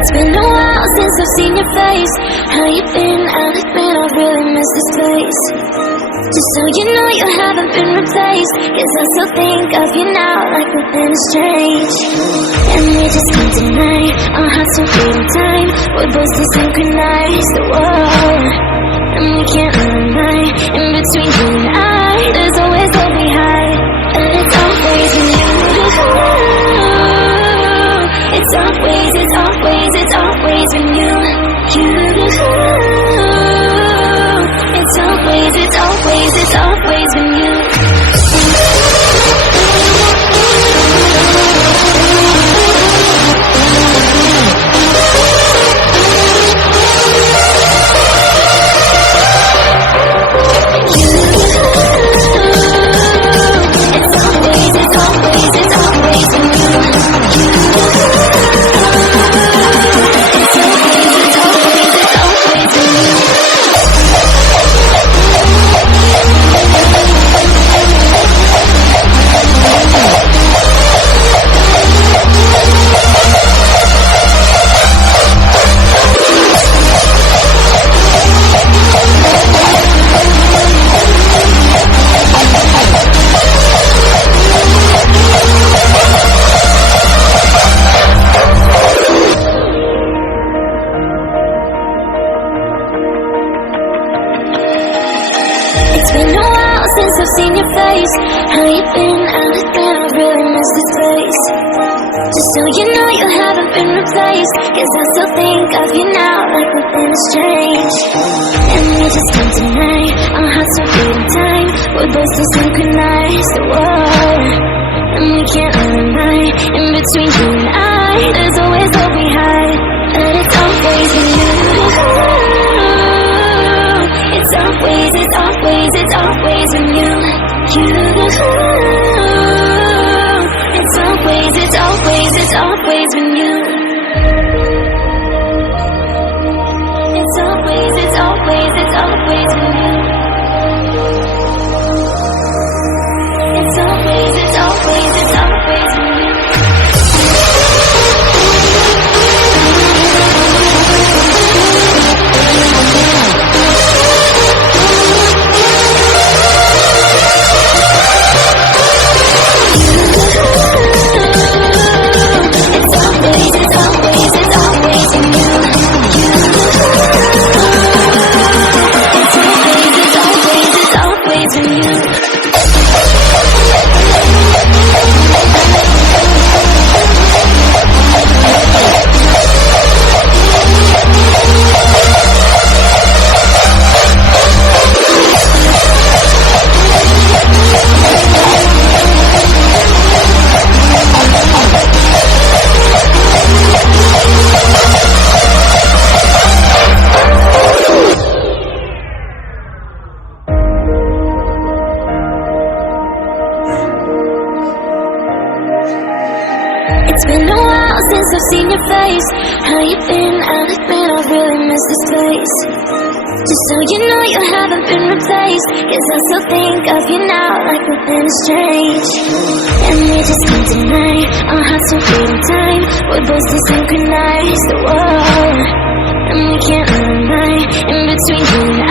It's been a while since I've seen your face. How you been? I'll admit I really miss this place. Just so you know you haven't been replaced, 'cause I still think of you now like nothing is strange. And we just can't deny our hearts will beat in time. We're both to synchronize the world, and we can't run. In between you and I, there's always hope we hide, and it's always in you. It's always, it's always, it's always when you. It's always, it's always, it's always when you. It's been a while since I've seen your face. How you been? I'll admit I really miss this place. Just so you know you haven't been replaced, 'cause I still think of you now like nothing is strange. And we just can't deny our hearts will beat in time. We're both to synchronize the world, and we can't run. In between you and I, there's always hope we hide, and it's always in you. It's always, it's always, it's always when you. It's always, it's always, it's always when you. It's always, it's always, it's always when you. It's always, it's always, it's always when you. It's been a while since I've seen your face. How you been? I'll admit I really miss this place. Just so you know you haven't been replaced, 'cause I still think of you now like nothing is strange. And we just can't deny our hearts will beat in time. We're both to synchronize the world, and we can't run. In between you and